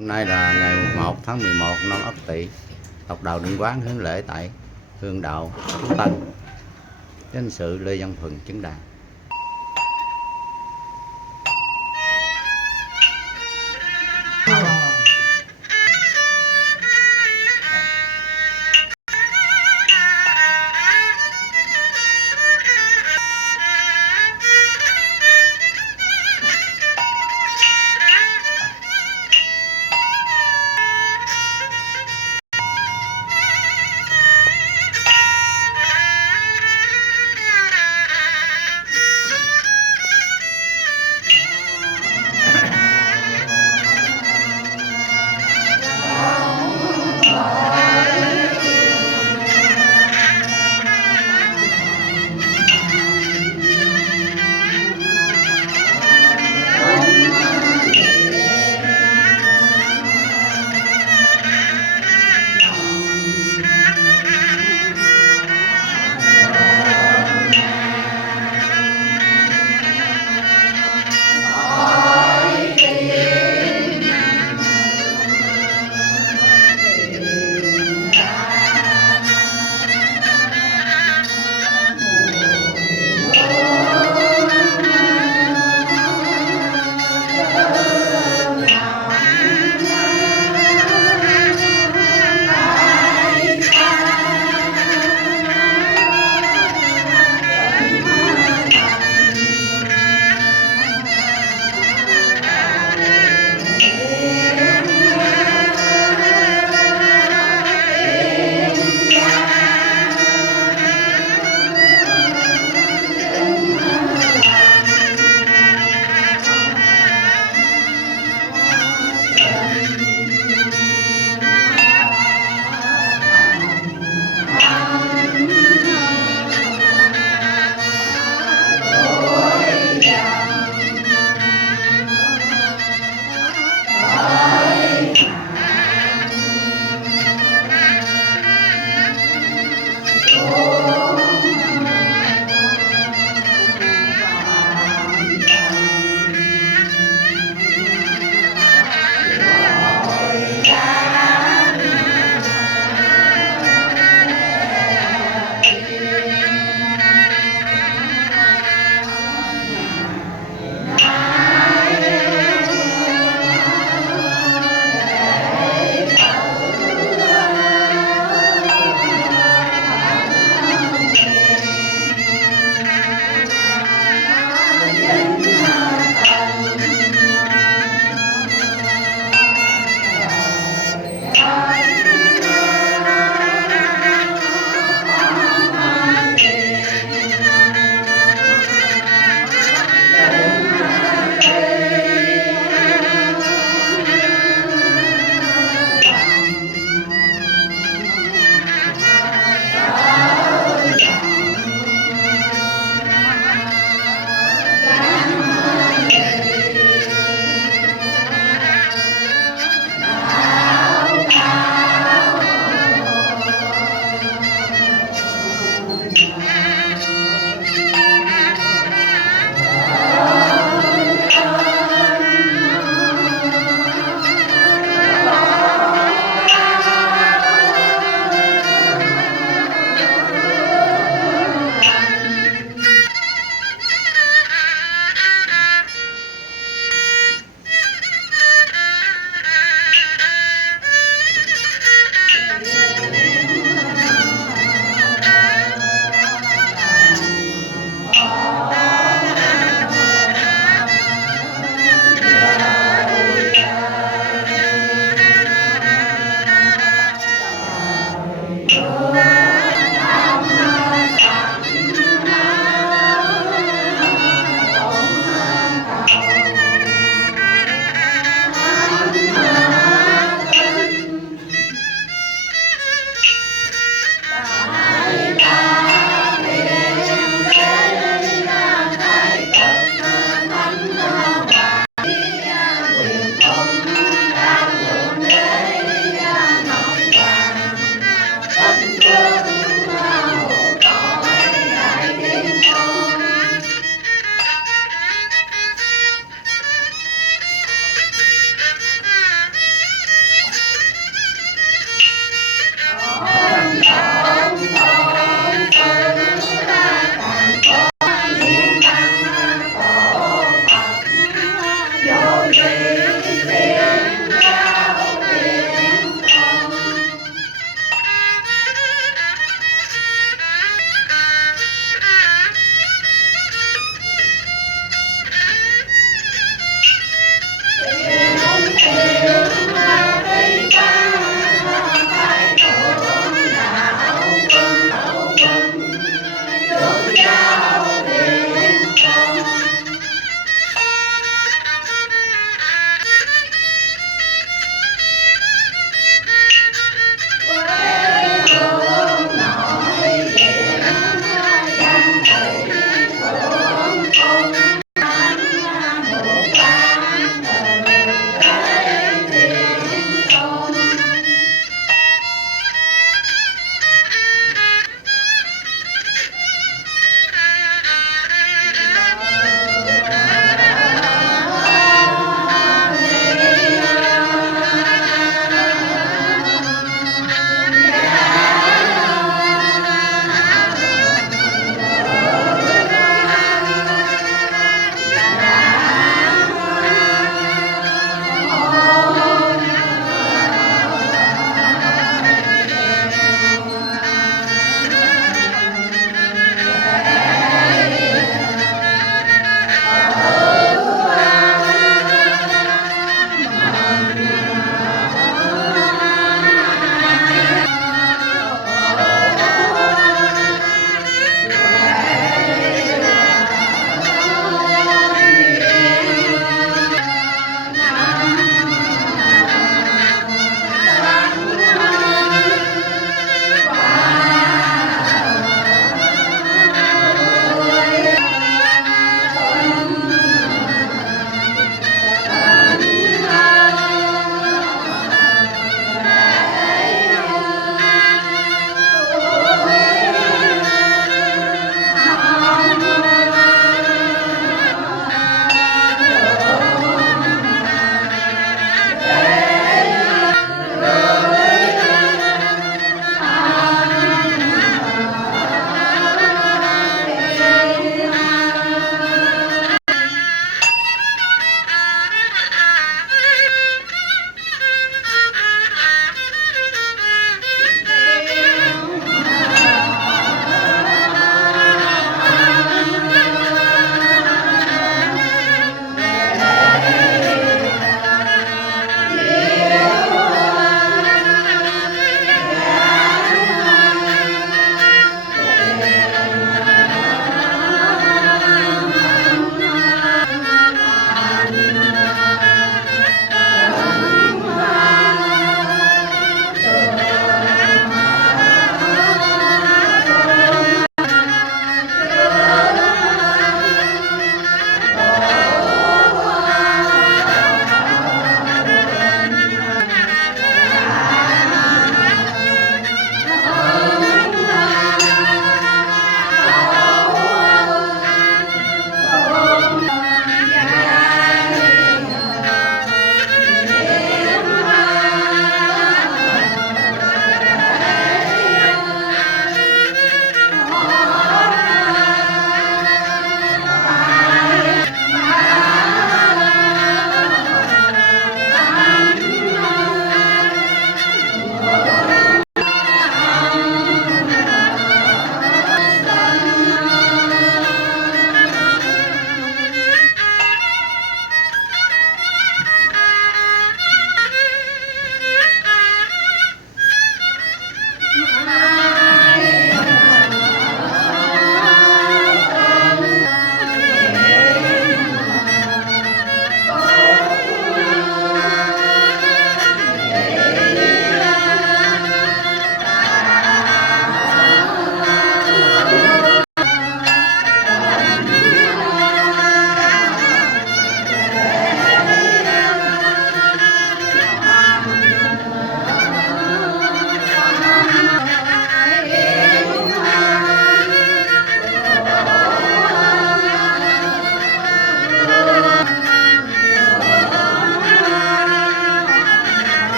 Hôm nay là ngày 1 tháng 11 năm Ất Tỵ, học đạo Định Quán hướng lễ tại Hương Đạo Phú Tân, Chánh sự Lê Văn Thuần chứng đàn.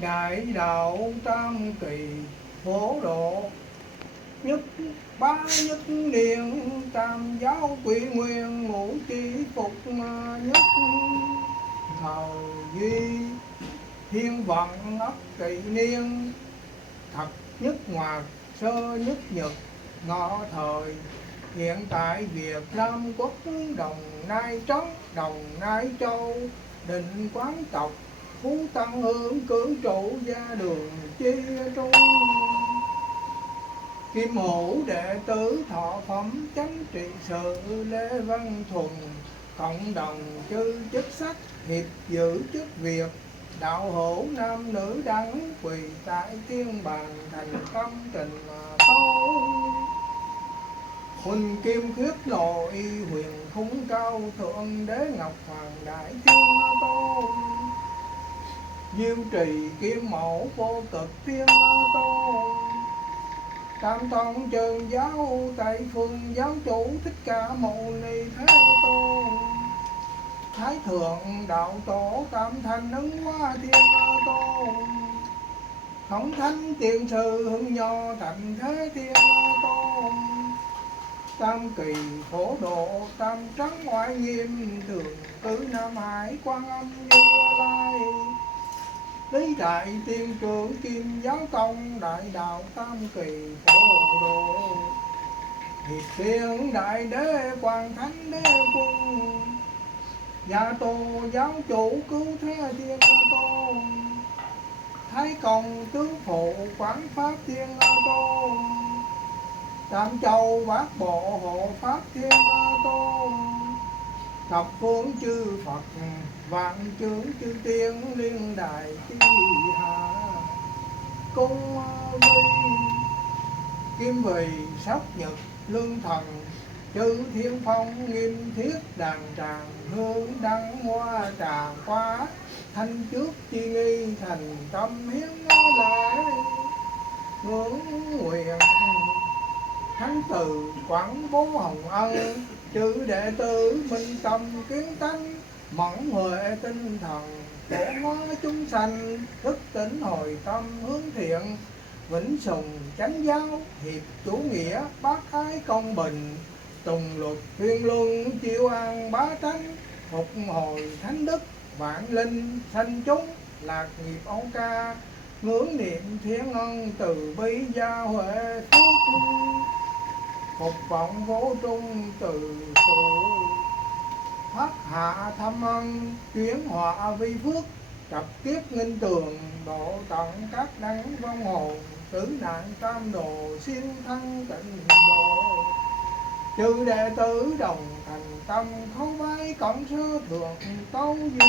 đại đạo tam kỳ phổ độ, nhất bá nhất niệm tam giáo quỷ nguyên ngũ chi phục nhất thời duy thiên vận ấp kỳ niên, thập nhất ngoạc sơ nhất nhật ngọ thời. Hiện tại Việt Nam quốc Đồng Nai Trống, Đồng Nai Châu, Định Quán Tộc, Phú Tăng Hương cưỡng trụ gia đường chia trung. Kim Hữu đệ tử thọ phẩm chánh trị sự Lê Văn Thuần, cộng đồng chư chức sắc hiệp giữ chức việc. Đạo hữu nam nữ đăng quỳ tại thiên bàn thành tâm trình tấu. Huỳnh kim khuyết nội huyền khung cao thượng đế ngọc hoàng đại thiên tôn. Diêu trì kim mẫu vô cực thiên tôn. Tam tông trường giáo Tây phương giáo chủ Thích Ca Mâu Ni Thế Tôn. Thái thượng đạo tổ tam thanh ứng hóa thiên tôn. Thống thánh tiền sư hưng nho thành thế thiên tôn. Tam kỳ phổ độ tam trắng ngoại nghiêm thường cử Nam Hải Quan Âm Như Lai. Lý đại tiên trưởng kim giáo tông đại đạo tam kỳ phổ độ. Hiệp thiên đại đế quan thánh đế quân. Gia tô giáo chủ cứu thế thiên tôn. Thái công tướng phụ quán pháp thiên tôn. Tam châu bát bộ hộ pháp thiên tôn. Thập phương chư Phật vạn trưởng chư tiên liên đài chi hạ. Cung vi kim vì sóc nhật lương thần. Chư thiên phong nghiêm thiết đàn tràng hương đăng hoa trà quá. Thanh trước chi nghi thành tâm hiến lễ. Ngưỡng nguyện thánh từ quảng bố hồng ân. Chư đệ tử minh tâm kiến tánh. Mẫn huệ tinh thần phổ hóa chúng sanh. Thức tỉnh hồi tâm hướng thiện. Vĩnh sùng chánh giáo hiệp chủ nghĩa bác ái công bình. Tùng luật tuyên luân chiêu an bá tánh. Phục hồi thánh đức vạn linh sanh chúng. Lạc nghiệp âu ca ngưỡng niệm thiên ân từ bi gia huệ phước. Phục vọng vô trung từ phụ. Phát hạ thâm ân chuyển họa vi phước. Trập kiếp nghinh tường độ tận các đấng vong hồn. Tử nạn tam đồ siêu thân tịnh độ. Chư đệ tử đồng thành tâm khấu bái cộng sơ thượng tấu duy